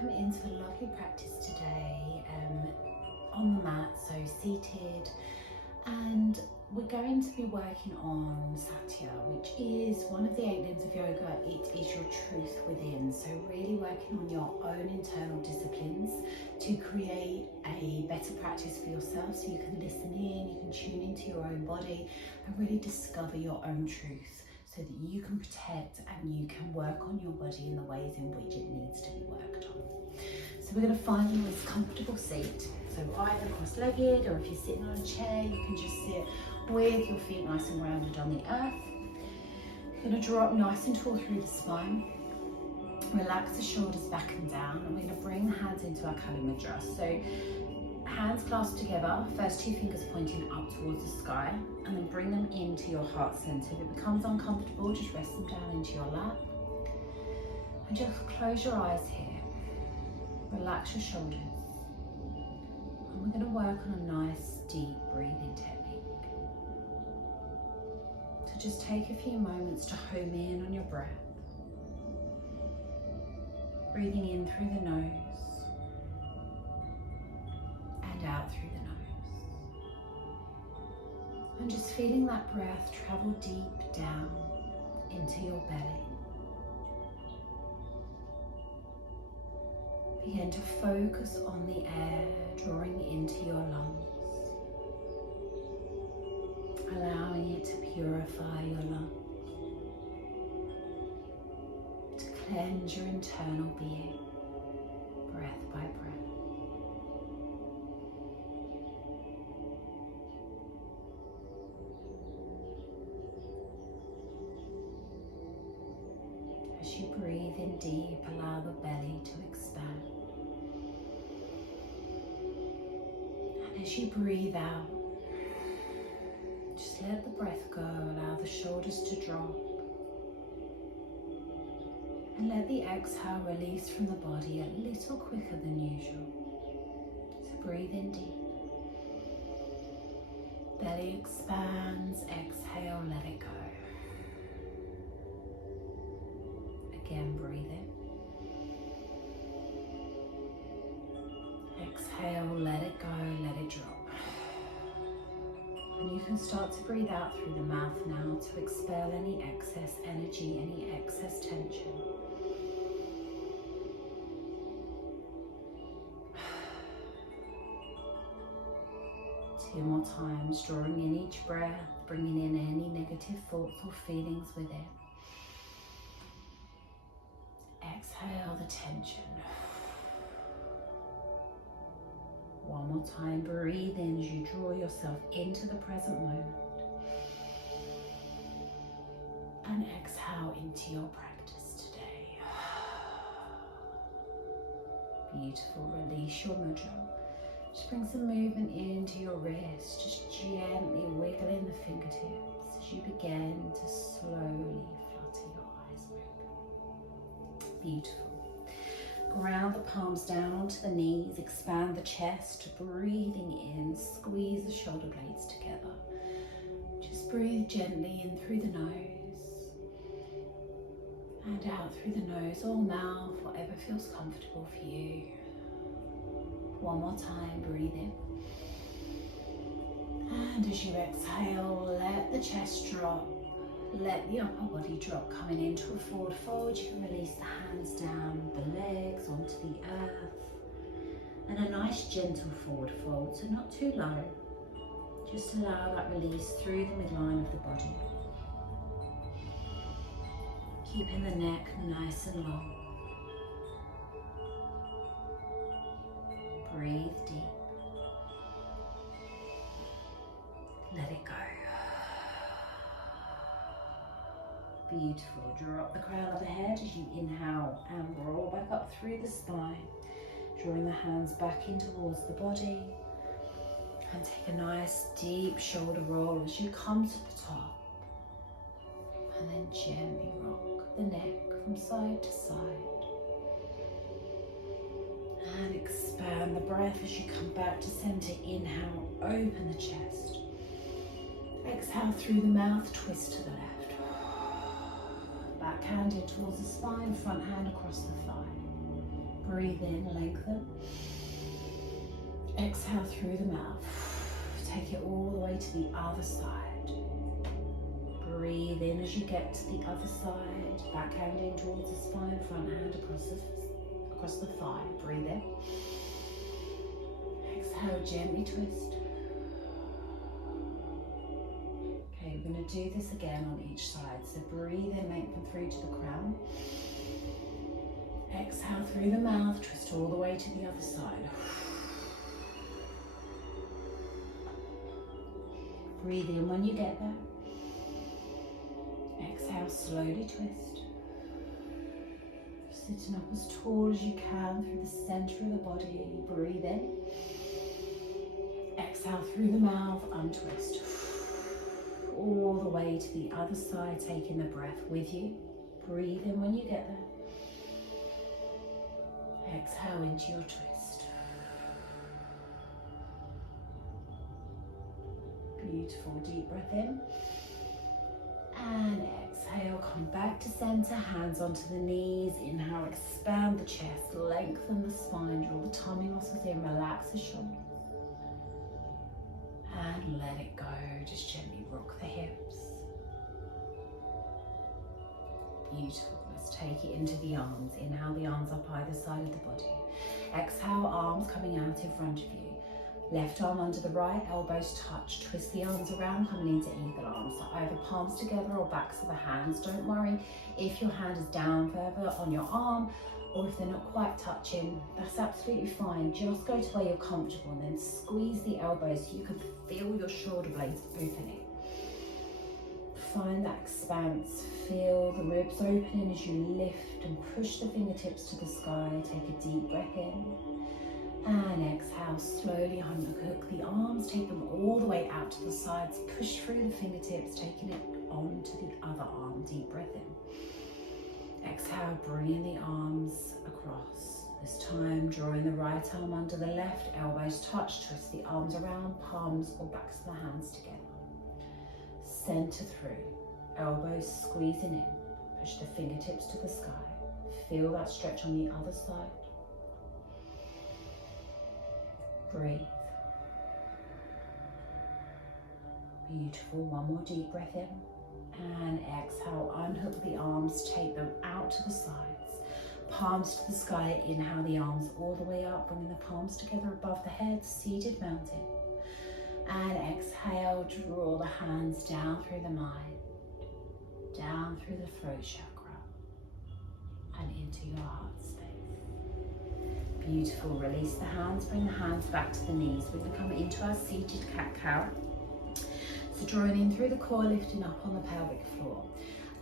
welcome into a lovely practice today on the mat, so seated, and we're going to be working on Satya, which is one of the 8 limbs of yoga. It is your truth within, so really working on your own internal disciplines to create a better practice for yourself, so you can listen in, you can tune into your own body and really discover your own truth, so that you can protect and you can work on your body in the ways in which it needs to be worked on. So we're going to find a nice comfortable seat. So either cross-legged, or if you're sitting on a chair, you can just sit with your feet nice and grounded on the earth. You're going to drop nice and tall through the spine. Relax the shoulders back and down. And we're going to bring the hands into our Kali Mudra. So hands clasped together, first 2 fingers pointing up towards the sky, and then bring them into your heart center. If it becomes uncomfortable, just rest them down into your lap. And just close your eyes here. Relax your shoulders. And we're going to work on a nice deep breathing technique. So just take a few moments to home in on your breath. Breathing in through the nose and out through the nose. And just feeling that breath travel deep down into your belly. Begin to focus on the air drawing into your lungs, allowing it to purify your lungs, to cleanse your internal being, breath by breath. As you breathe in deep, allow the belly to expand. And as you breathe out, just let the breath go, allow the shoulders to drop. And let the exhale release from the body a little quicker than usual. So breathe in deep. Belly expands, exhale, let it go. Again, breathe in. Exhale, let it go, let it drop. And you can start to breathe out through the mouth now to expel any excess energy, any excess tension. Two more times, drawing in each breath, bringing in any negative thoughts or feelings with it. Exhale the tension. One more time, breathe in as you draw yourself into the present moment. And exhale into your practice today. Beautiful, release your mudra. Just bring some movement into your wrist, just gently wiggling the fingertips as you begin to slowly flutter your eyes open. Beautiful. Ground the palms down onto the knees, expand the chest, breathing in, squeeze the shoulder blades together. Just breathe gently in through the nose and out through the nose, or mouth, whatever feels comfortable for you. One more time, breathe in. And as you exhale, let the chest drop. Let the upper body drop, coming into a forward fold. You can release the hands down, the legs onto the earth. And a nice gentle forward fold, so not too low. Just allow that release through the midline of the body. Keeping the neck nice and long. Breathe deep. Let it go. Beautiful. Drop the crown of the head as you inhale and roll back up through the spine. Drawing the hands back in towards the body. And take a nice deep shoulder roll as you come to the top. And then gently rock the neck from side to side. And expand the breath as you come back to center. Inhale, open the chest. Exhale through the mouth, twist to the left. Back hand in towards the spine, front hand across the thigh. Breathe in, lengthen. Exhale through the mouth. Take it all the way to the other side. Breathe in as you get to the other side. Back hand in towards the spine, front hand across the thigh. Breathe in. Exhale, gently twist. Okay, we're going to do this again on each side. So breathe in, lengthen through to the crown. Exhale through the mouth, twist all the way to the other side. Breathe in when you get there. Exhale, slowly twist. Sitting up as tall as you can through the center of the body. Breathe in. Exhale through the mouth, untwist. All the way to the other side, taking the breath with you. Breathe in when you get there. Exhale into your twist. Beautiful, deep breath in. And exhale, come back to center, hands onto the knees. Inhale, expand the chest, lengthen the spine, draw the tummy muscles in, relax the shoulders. And let it go, just gently rock the hips. Beautiful. Let's take it into the arms. Inhale the arms up either side of the body. Exhale, arms coming out in front of you. Left arm under the right, elbows touch. Twist the arms around, coming into eagle arms. So either palms together or backs of the hands. Don't worry if your hand is down further on your arm or if they're not quite touching. That's absolutely fine. Just go to where you're comfortable and then squeeze the elbows so you can feel your shoulder blades opening. Find that expanse, feel the ribs opening as you lift and push the fingertips to the sky. Take a deep breath in and exhale, slowly unhook the arms, take them all the way out to the sides, push through the fingertips, taking it onto the other arm. Deep breath in. Exhale, bringing the arms across. This time, drawing the right arm under the left, elbows touch, twist the arms around, palms or backs of the hands together. Center through, elbows squeezing in, push the fingertips to the sky. Feel that stretch on the other side. Breathe. Beautiful, one more deep breath in. And exhale, unhook the arms, take them out to the sides. Palms to the sky, inhale the arms all the way up, bringing the palms together above the head, seated mountain. And exhale, draw the hands down through the mind, down through the throat chakra, and into your heart space. Beautiful, release the hands, bring the hands back to the knees. We're going to come into our seated cat-cow. So drawing in through the core, lifting up on the pelvic floor.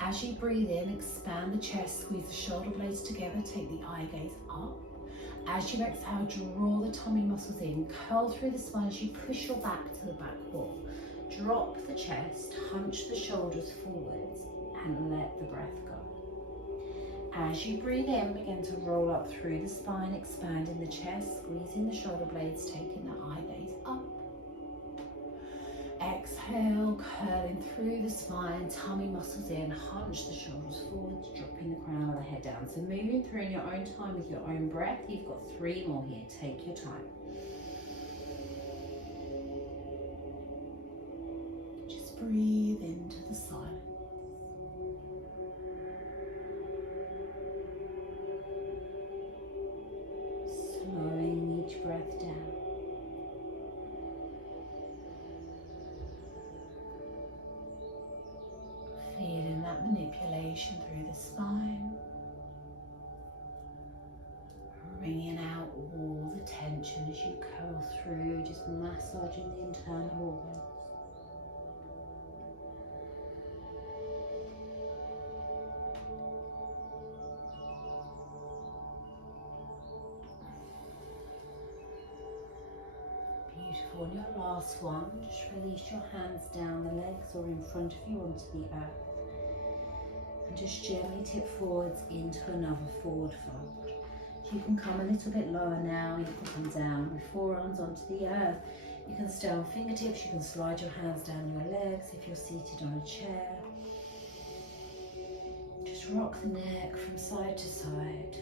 As you breathe in, expand the chest, squeeze the shoulder blades together, take the eye gaze up. As you exhale, draw the tummy muscles in, curl through the spine as you push your back to the back wall. Drop the chest, hunch the shoulders forwards, and let the breath go. As you breathe in, begin to roll up through the spine, expanding the chest, squeezing the shoulder blades, taking the eye gaze up. Exhale, curling through the spine, tummy muscles in, hunch the shoulders forwards, dropping the crown of the head down. So moving through in your own time with your own breath. You've got 3 more here, take your time. Just breathe into the silence. Slowing each breath down. Feeling that manipulation through the spine. Bringing out all the tension as you curl through, just massaging the internal organs. Beautiful. On your last one, just release your hands down the legs or in front of you onto the earth. And just gently tip forwards into another forward fold. You can come a little bit lower now, you can come down with forearms onto the earth. You can stay on fingertips, you can slide your hands down your legs if you're seated on a chair. Just rock the neck from side to side.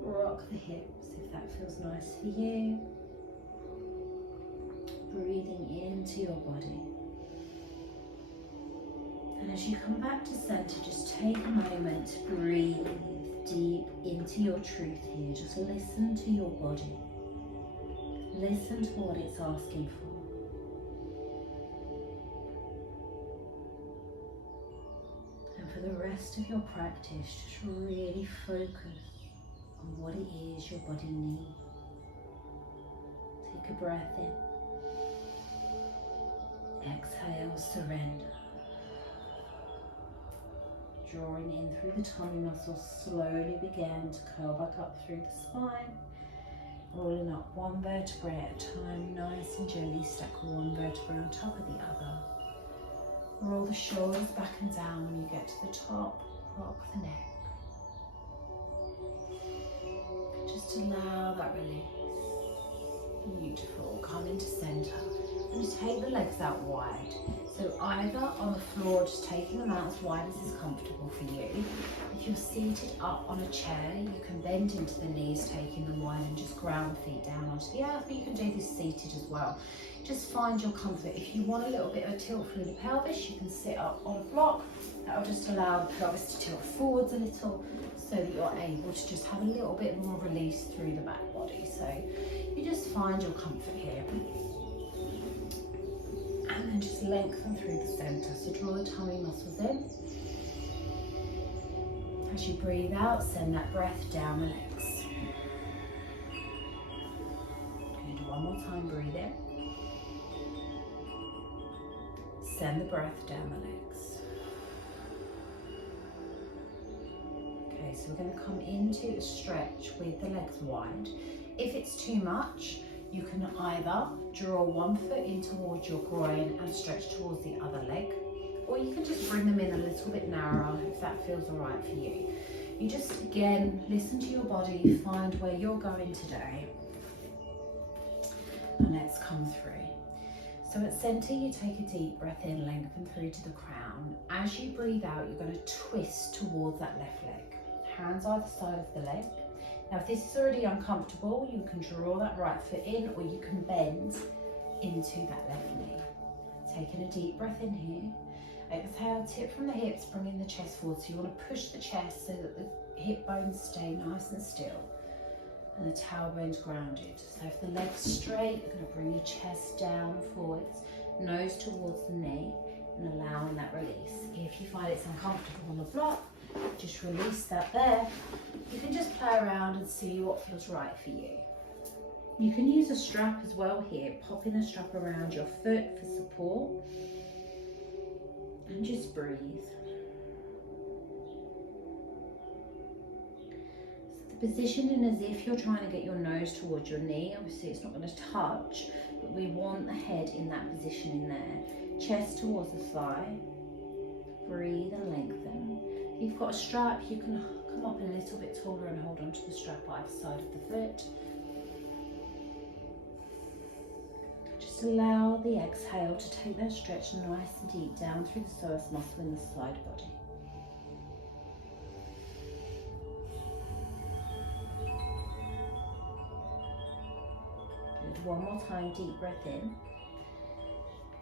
Rock the hips, if that feels nice for you. Breathing into your body. And as you come back to center, just take a moment to breathe deep into your truth here. Just listen to your body. Listen to what it's asking for. And for the rest of your practice, just really focus on what it is your body needs. Take a breath in. Exhale, surrender. Drawing in through the tummy muscles, slowly begin to curl back up through the spine. Rolling up one vertebrae at a time, nice and gently stack one vertebrae on top of the other. Roll the shoulders back and down when you get to the top, rock the neck. Just allow that release. Beautiful, come into center. And just take the legs out wide. So either on the floor, just taking them out as wide as is comfortable for you. If you're seated up on a chair, you can bend into the knees, taking them wide and just ground feet down onto the earth, but you can do this seated as well. Just find your comfort. If you want a little bit of a tilt through the pelvis, you can sit up on a block. That will just allow the pelvis to tilt forwards a little so that you're able to just have a little bit more release through the back body. So you just find your comfort here. And then just lengthen through the center. So draw the tummy muscles in. As you breathe out, send that breath down the legs. Good, one more time, breathe in. Send the breath down the legs. Okay, so we're going to come into a stretch with the legs wide. If it's too much, you can either draw one foot in towards your groin and stretch towards the other leg, or you can just bring them in a little bit narrower if that feels all right for you. You just, again, listen to your body, find where you're going today, and let's come through. So at center, you take a deep breath in, lengthen through to the crown. As you breathe out, you're going to twist towards that left leg. Hands either side of the leg. Now, if this is already uncomfortable, you can draw that right foot in, or you can bend into that left knee. Taking a deep breath in here. Exhale, tip from the hips, bringing the chest forward. So you want to push the chest so that the hip bones stay nice and still, and the tailbone's grounded. So if the leg's straight, you're going to bring your chest down and forwards, nose towards the knee, and allowing that release. If you find it's uncomfortable on the block, just release that there. You can just play around and see what feels right for you. You can use a strap as well here, popping a strap around your foot for support, and just breathe. So the positioning is as if you're trying to get your nose towards your knee. Obviously it's not going to touch, but we want the head in that position in there. Chest towards the thigh. Breathe and lengthen. If you've got a strap, you can come up a little bit taller and hold onto the strap either side of the foot. Just allow the exhale to take that stretch nice and deep down through the psoas muscle in the side body. Good. One more time, deep breath in.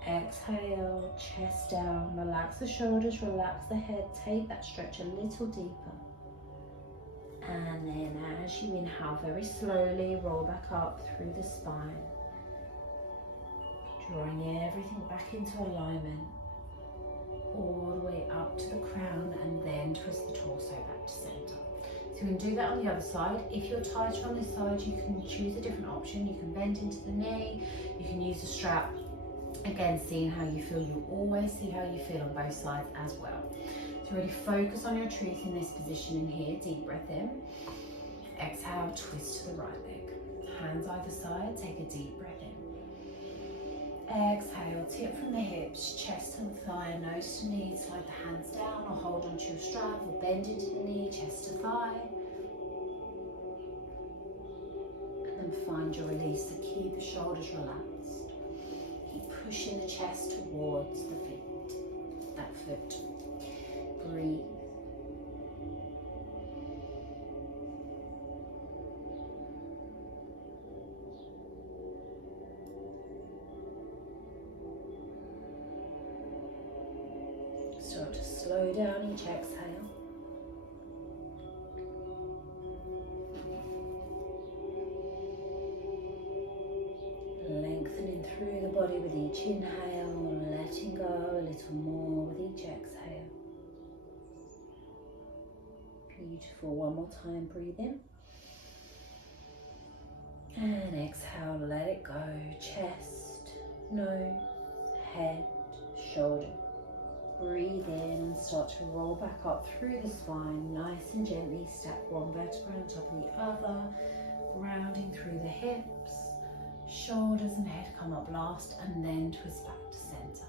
Exhale, chest down, relax the shoulders, relax the head, take that stretch a little deeper. And then as you inhale, very slowly roll back up through the spine, drawing everything back into alignment, all the way up to the crown, and then twist the torso back to center. So we can do that on the other side. If you're tighter on this side, you can choose a different option. You can bend into the knee, you can use a strap. Again, seeing how you feel. You always see how you feel on both sides as well. So really focus on your truth in this position in here. Deep breath in. Exhale, twist to the right leg. Hands either side, take a deep breath in. Exhale, tip from the hips, chest to the thigh, nose to knee, slide the hands down or hold onto your strap or bend into the knee, chest to thigh. And then find your release, so keep the shoulders relaxed. Keep pushing the chest towards the feet, that foot. Breathe. start to slow down each exhale. Lengthening through the body with each inhale, letting go a little more with each exhale. Beautiful. One more time, breathe in. And exhale, let it go. Chest, nose, head, shoulder. Breathe in and start to roll back up through the spine, nice and gently. Stack one vertebra on top of the other, grounding through the hips. Shoulders and head come up last, and then twist back to center.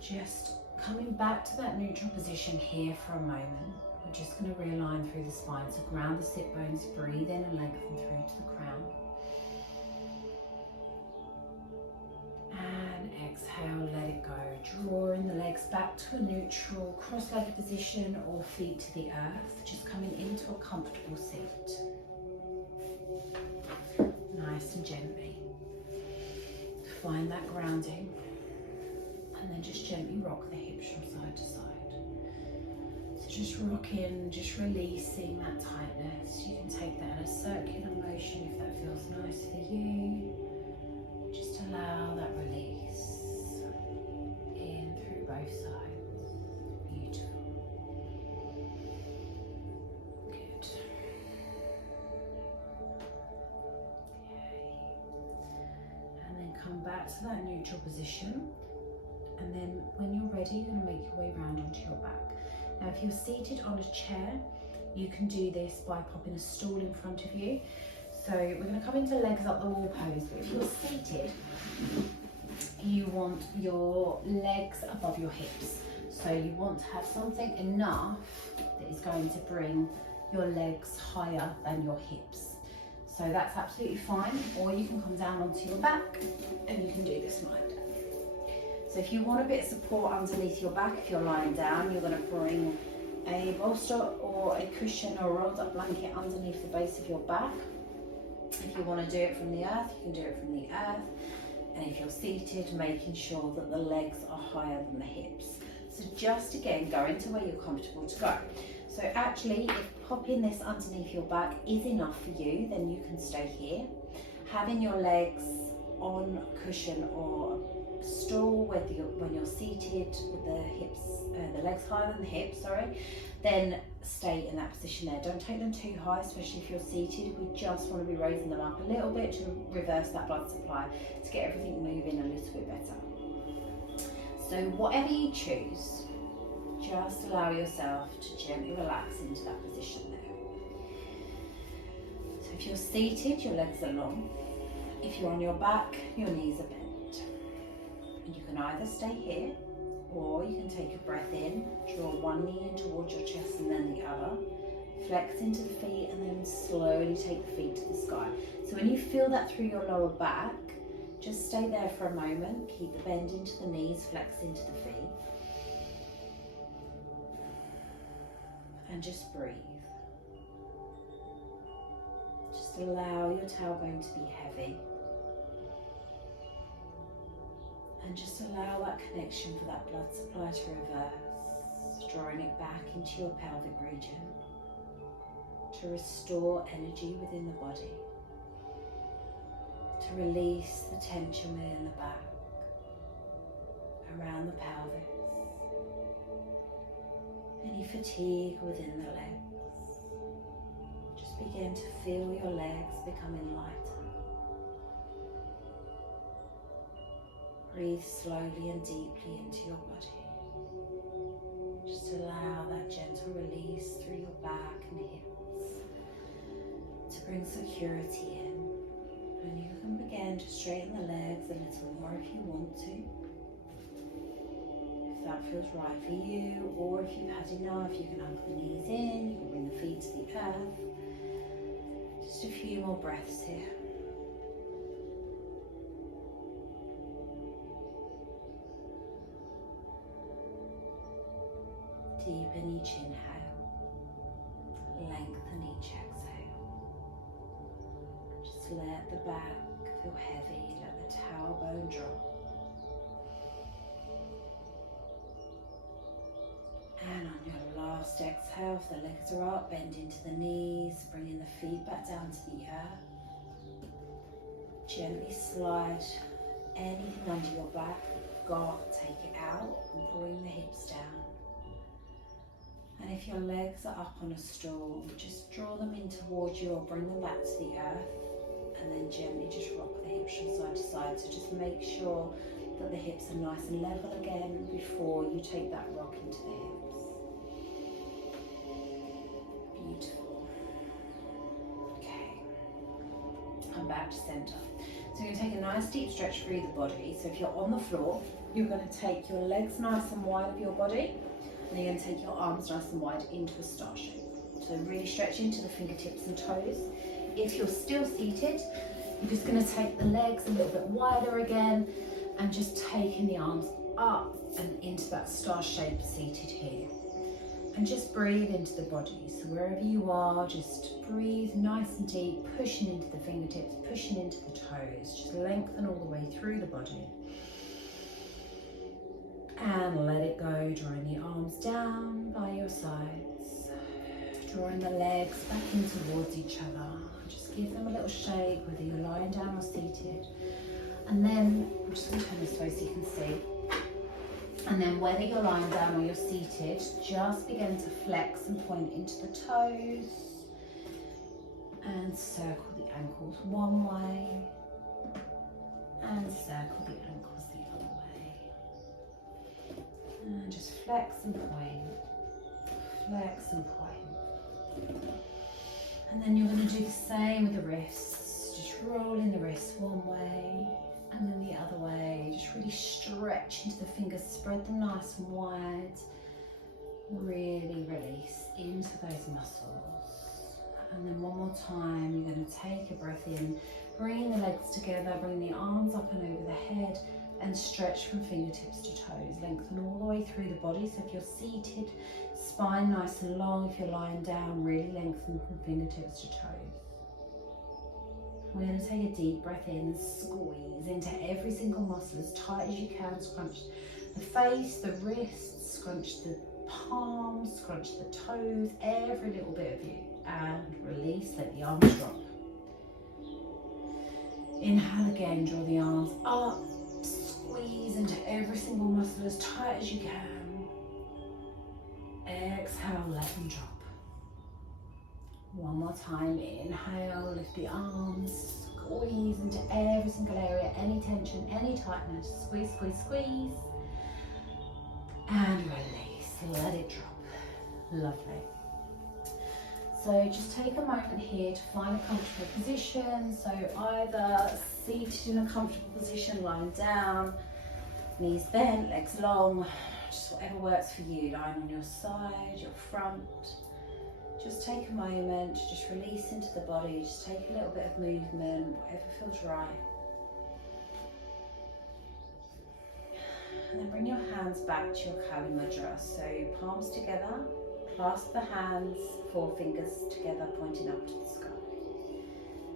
Just coming back to that neutral position here for a moment. We're just going to realign through the spine. So ground the sit bones, breathe in and lengthen through to the crown. And exhale, let it go. Drawing the legs back to a neutral cross-legged position or feet to the earth. Just coming into a comfortable seat. Nice and gently. Find that grounding. And then just gently rock the hips from side to side. So just rocking, just releasing that tightness. You can take that in a circular motion if that feels nice for you. Just allow that release in through both sides. Beautiful. Good. Okay. And then come back to that neutral position. And then when you're ready, you're going to make your way round onto your back. Now, if you're seated on a chair, you can do this by popping a stool in front of you. So we're going to come into legs up the wall pose, but if you're seated, you want your legs above your hips. So you want to have something enough that is going to bring your legs higher than your hips. So that's absolutely fine, or you can come down onto your back and you can do this lying down. So if you want a bit of support underneath your back, if you're lying down, you're going to bring a bolster or a cushion or a rolled up blanket underneath the base of your back. If you want to do it from the earth, you can do it from the earth. And if you're seated, making sure that the legs are higher than the hips. So just again, go into where you're comfortable to go. So actually, if popping this underneath your back is enough for you, then you can stay here. Having your legs on a cushion or stool when you're seated with the hips, the legs higher than the hips, then stay in that position there. Don't take them too high, especially if you're seated. We just want to be raising them up a little bit to reverse that blood supply, to get everything moving a little bit better. So whatever you choose, just allow yourself to gently relax into that position there. So if you're seated, your legs are long. If you're on your back, your knees are bent. And you can either stay here, or you can take a breath in, draw one knee in towards your chest and then the other, flex into the feet and then slowly take the feet to the sky. So when you feel that through your lower back, just stay there for a moment, keep the bend into the knees, flex into the feet, and just breathe. Just allow your tailbone to be heavy. And just allow that connection for that blood supply to reverse, drawing it back into your pelvic region to restore energy within the body, to release the tension within the back, around the pelvis, any fatigue within the legs. Just begin to feel your legs becoming lighter. Breathe slowly and deeply into your body. Just allow that gentle release through your back and hips to bring security in. And you can begin to straighten the legs a little more if you want to. If that feels right for you, or if you've had enough, you can hug the knees in, you can bring the feet to the earth. Just a few more breaths here. Deepen each inhale, lengthen each exhale. Just let the back feel heavy, let the tailbone drop. And on your last exhale, if the legs are up, bend into the knees, bringing the feet back down to the earth. Gently slide anything under your back. Take it out and bring the hips down. And if your legs are up on a stool, just draw them in towards you or bring them back to the earth. And then gently just rock the hips from side to side. So just make sure that the hips are nice and level again before you take that rock into the hips. Beautiful. Okay. And back to center. So you're going to take a nice deep stretch through the body. So if you're on the floor, you're going to take your legs nice and wide of your body. And you're going to take your arms nice and wide into a star shape. So really stretch into the fingertips and toes. If you're still seated, you're just going to take the legs a little bit wider again and just taking the arms up and into that star shape seated here. And just breathe into the body. So wherever you are, just breathe nice and deep, pushing into the fingertips, pushing into the toes. Just lengthen all the way through the body. And let it go, drawing the arms down by your sides. Drawing the legs back in towards each other. Just give them a little shake, whether you're lying down or seated. And then, I'm just going to turn this way so you can see. And then whether you're lying down or you're seated, just begin to flex and point into the toes. And circle the ankles one way. And circle the ankles the other way. And just flex and point. Flex and point. And then you're going to do the same with the wrists. Just rolling the wrists one way. And then the other way, just really stretch into the fingers, spread them nice and wide. Really release into those muscles. And then one more time, you're going to take a breath in, bring the legs together, bring the arms up and over the head, and stretch from fingertips to toes. Lengthen all the way through the body. So if you're seated, spine nice and long. If you're lying down, really lengthen from fingertips to toes. We're going to take a deep breath in and squeeze into every single muscle as tight as you can. Scrunch the face, the wrists, scrunch the palms, scrunch the toes, every little bit of you. And release, let the arms drop. Inhale again, draw the arms up, squeeze into every single muscle as tight as you can. Exhale, let them drop. One more time, inhale, lift the arms, squeeze into every single area, any tension, any tightness, squeeze, squeeze, squeeze, and release, let it drop. Lovely. So just take a moment here to find a comfortable position. So either seated in a comfortable position, lying down, knees bent, legs long, just whatever works for you, lying on your side, your front. Just take a moment, just release into the body, just take a little bit of movement, whatever feels right. And then bring your hands back to your Kali Mudra. So palms together, clasp the hands, forefingers together, pointing up to the sky.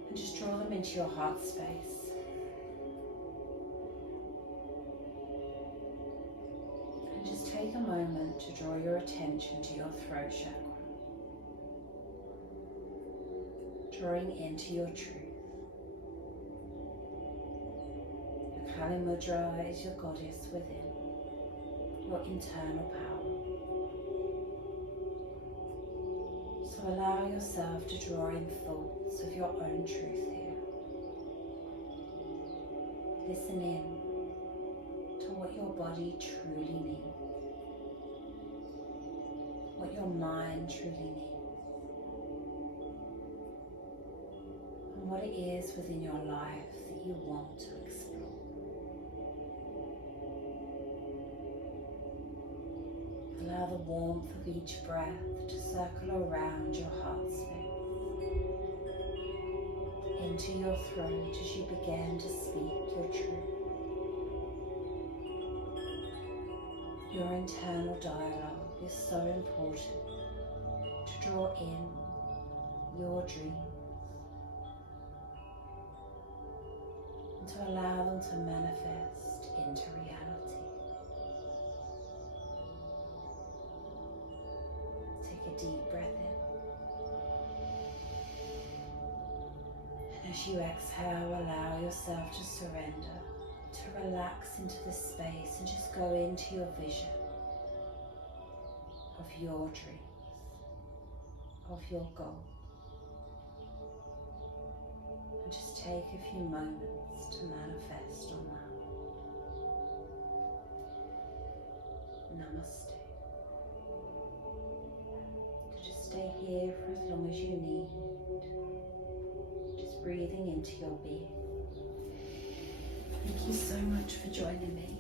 And just draw them into your heart space. And just take a moment to draw your attention to your throat chakra. Drawing into your truth. Your Kali Mudra is your goddess within, your internal power. So allow yourself to draw in thoughts of your own truth here. Listen in to what your body truly needs, what your mind truly needs. What it is within your life that you want to explore. Allow the warmth of each breath to circle around your heart space, into your throat as you begin to speak your truth. Your internal dialogue is so important to draw in your dreams, and to allow them to manifest into reality. deep breath in. And as you exhale, allow yourself to surrender, to relax into the space and just go into your vision of your dreams, of your goal. And just take a few moments to manifest on that. Namaste. To just stay here for as long as you need. Just breathing into your being. Thank you so much for joining me.